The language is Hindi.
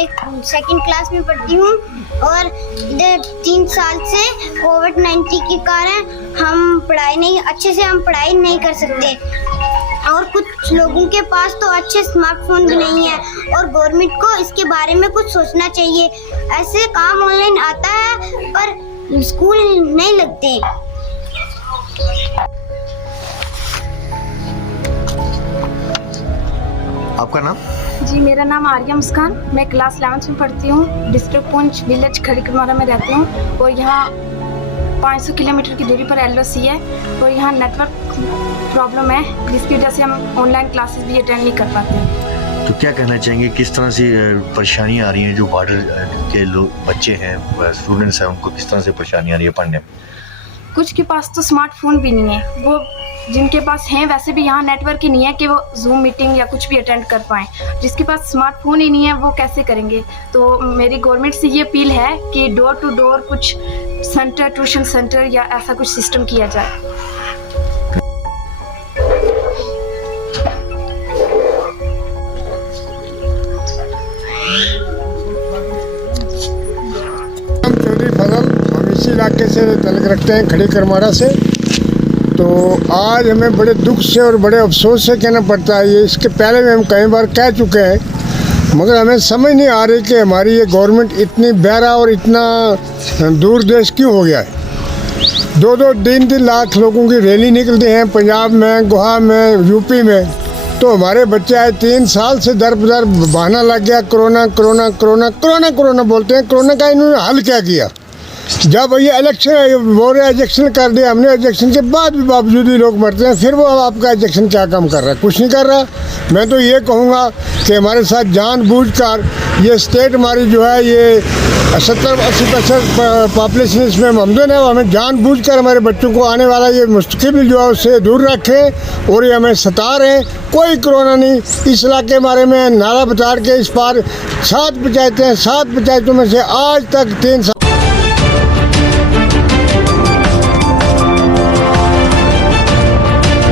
मैं 2nd क्लास में पढ़ती हूँ और इधर 3 साल से कोविड-19 के कारण हम पढ़ाई नहीं कर सकते और कुछ लोगों के पास तो अच्छे स्मार्टफोन भी नहीं है और गवर्नमेंट को इसके बारे में कुछ सोचना चाहिए। ऐसे काम ऑनलाइन आता है पर स्कूल नहीं लगते। आपका नाम? जी, मेरा नाम आर्या मुस्कान। मैं क्लास 11th में पढ़ती हूँ। डिस्ट्रिक्ट पुंछ विलेज खड़ीकमारा में रहती हूँ और यहाँ 500 किलोमीटर की दूरी पर LOC है और यहाँ नेटवर्क प्रॉब्लम है जिसकी वजह से हम ऑनलाइन क्लासेस भी अटेंड नहीं कर पाते हैं। तो क्या कहना चाहेंगे, किस तरह से परेशानियाँ आ रही हैं जो बॉर्डर के लोग बच्चे हैं, स्टूडेंट्स हैं, उनको किस तरह से परेशानी आ रही है पढ़ने में? कुछ के पास तो स्मार्टफोन भी नहीं है, वो जिनके पास हैं वैसे भी यहाँ नेटवर्क ही नहीं है कि वो जूम मीटिंग या कुछ भी अटेंड कर पाएँ। जिसके पास स्मार्टफोन ही नहीं है वो कैसे करेंगे? तो मेरी गवर्नमेंट से ये अपील है कि डोर टू डोर कुछ सेंटर, ट्यूशन सेंटर या ऐसा कुछ सिस्टम किया जाए। हम इसी इलाके से तल्लुक़ रखते हैं, खड़ीकमारा से। तो आज हमें बड़े दुख से और बड़े अफसोस से कहना पड़ता है, ये इसके पहले भी हम कई बार कह चुके हैं, मगर हमें समझ नहीं आ रही कि हमारी ये गवर्नमेंट इतनी बहरा और इतना दूर देश क्यों हो गया है। 2-2, 3-3 लाख लोगों की रैली निकलती हैं पंजाब में, गोवा में, यूपी में। तो हमारे बच्चे आए 3 साल से दर बदर बहाना लग गया, corona corona corona corona corona बोलते हैं। कोरोना का इन्होंने हल क्या किया? जब ये इलेक्शन बोल रहे इजेक्शन कर दिया हमने, इजेक्शन के बाद भी बावजूद ही लोग मरते हैं, फिर वो आपका इजेक्शन क्या काम कर रहा है? कुछ नहीं कर रहा। मैं तो ये कहूँगा कि हमारे साथ जानबूझकर ये स्टेट हमारी जो है ये 70-80% पॉपुलेशन इसमें ममदून है, हमें जानबूझकर हमारे बच्चों को आने वाला ये मुस्तकिल जो है उससे दूर रखें और ये हमें सता रहे हैं। कोई कोरोना नहीं। इस इलाके के बारे में नाला बता के इस पार 7 पंचायतें हैं, 7 पंचायतों में से आज तक 3 साल